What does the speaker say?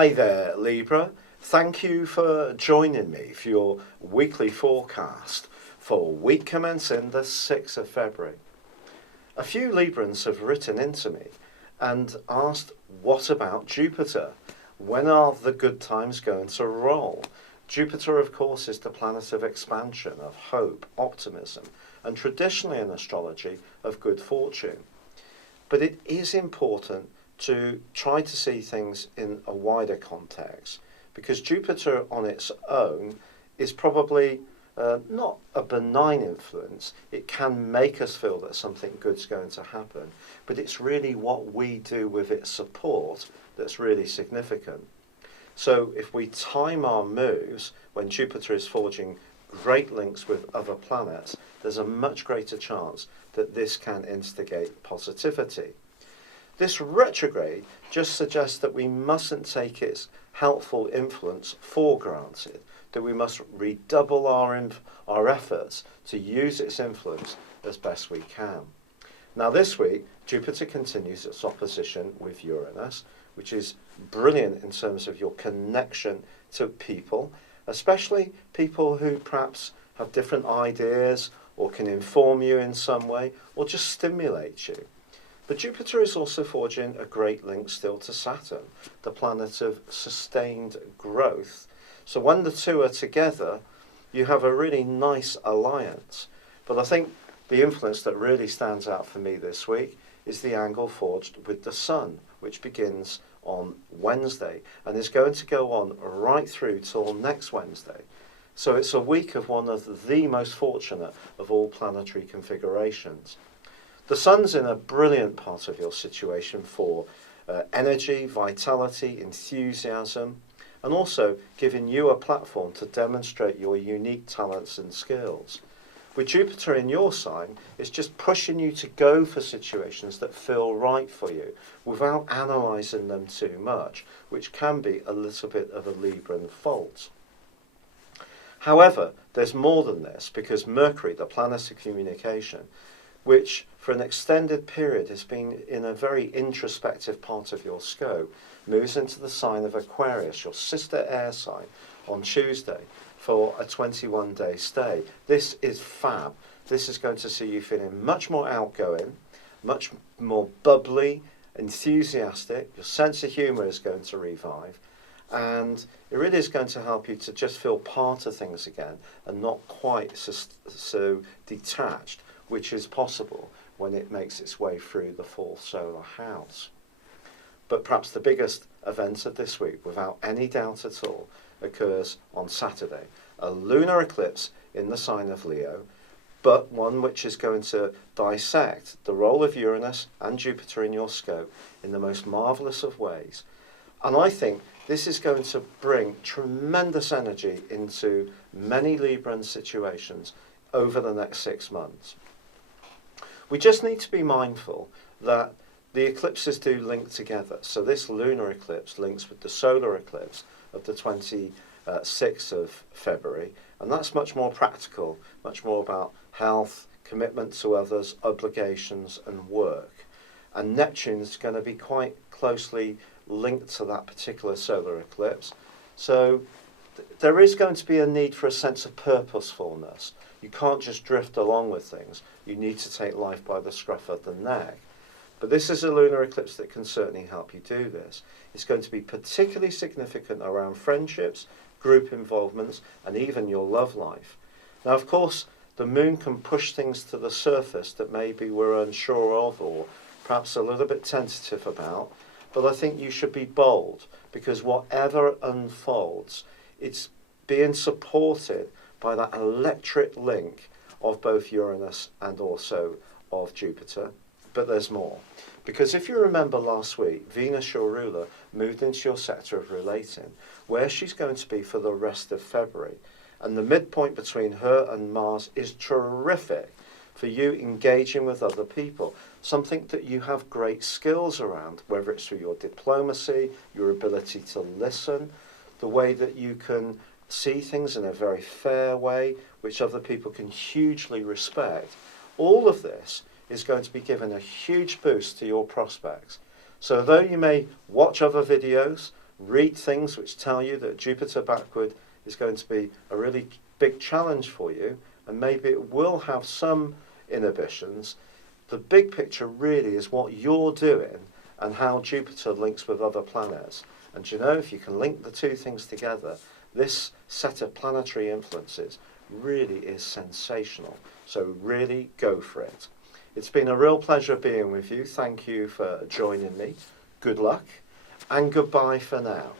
Hi there, Libra. Thank you for joining me for your weekly forecast for week commencing the 6th of February. A few Librans have written into me and asked, what about Jupiter? When are the good times going to roll? Jupiter, of course, is the planet of expansion, of hope, optimism, and traditionally in astrology, of good fortune. But it is important to try to see things in a wider context, because Jupiter on its own is probably not a benign influence. It can make us feel that something good's going to happen, but it's really what we do with its support that's really significant. So if we time our moves when Jupiter is forging great links with other planets, there's a much greater chance that this can instigate positivity. This retrograde just suggests that we mustn't take its helpful influence for granted, that we must redouble our efforts to use its influence as best we can. Now this week, Jupiter continues its opposition with Uranus, which is brilliant in terms of your connection to people, especially people who perhaps have different ideas or can inform you in some way or just stimulate you. But Jupiter is also forging a great link still to Saturn, the planet of sustained growth. So when the two are together, you have a really nice alliance. But I think the influence that really stands out for me this week is the angle forged with the Sun, which begins on Wednesday and is going to go on right through till next Wednesday. So it's a week of one of the most fortunate of all planetary configurations. The Sun's in a brilliant part of your situation for energy, vitality, enthusiasm, and also giving you a platform to demonstrate your unique talents and skills. With Jupiter in your sign, it's just pushing you to go for situations that feel right for you without analysing them too much, which can be a little bit of a Libran fault. However, there's more than this, because Mercury, the planet of communication, which for an extended period has been in a very introspective part of your scope, moves into the sign of Aquarius, your sister air sign, on Tuesday for a 21-day stay. This is fab. This is going to see you feeling much more outgoing, much more bubbly, enthusiastic. Your sense of humour is going to revive, and it really is going to help you to just feel part of things again and not quite so detached, which is possible when it makes its way through the fourth solar house. But perhaps the biggest event of this week, without any doubt at all, occurs on Saturday. A lunar eclipse in the sign of Leo, but one which is going to dissect the role of Uranus and Jupiter in your scope in the most marvellous of ways. And I think this is going to bring tremendous energy into many Libran situations over the next 6 months. We just need to be mindful that the eclipses do link together. So this lunar eclipse links with the solar eclipse of the 26th of February, and that's much more practical, much more about health, commitment to others, obligations and work. And Neptune is going to be quite closely linked to that particular solar eclipse. So there is going to be a need for a sense of purposefulness. You can't just drift along with things. You need to take life by the scruff of the neck. But this is a lunar eclipse that can certainly help you do this. It's going to be particularly significant around friendships, group involvements, and even your love life. Now, of course, the moon can push things to the surface that maybe we're unsure of or perhaps a little bit tentative about. But I think you should be bold, because whatever unfolds, it's being supported by that electric link of both Uranus and also of Jupiter. But there's more. Because if you remember last week, Venus, your ruler, moved into your sector of relating, where she's going to be for the rest of February. And the midpoint between her and Mars is terrific for you engaging with other people. Something that you have great skills around, whether it's through your diplomacy, your ability to listen, the way that you can see things in a very fair way, which other people can hugely respect. All of this is going to be given a huge boost to your prospects. So though you may watch other videos, read things which tell you that Jupiter backward is going to be a really big challenge for you, and maybe it will have some inhibitions. The big picture really is what you're doing and how Jupiter links with other planets. And you know, if you can link the two things together, this set of planetary influences really is sensational. So really go for it. It's been a real pleasure being with you. Thank you for joining me. Good luck and goodbye for now.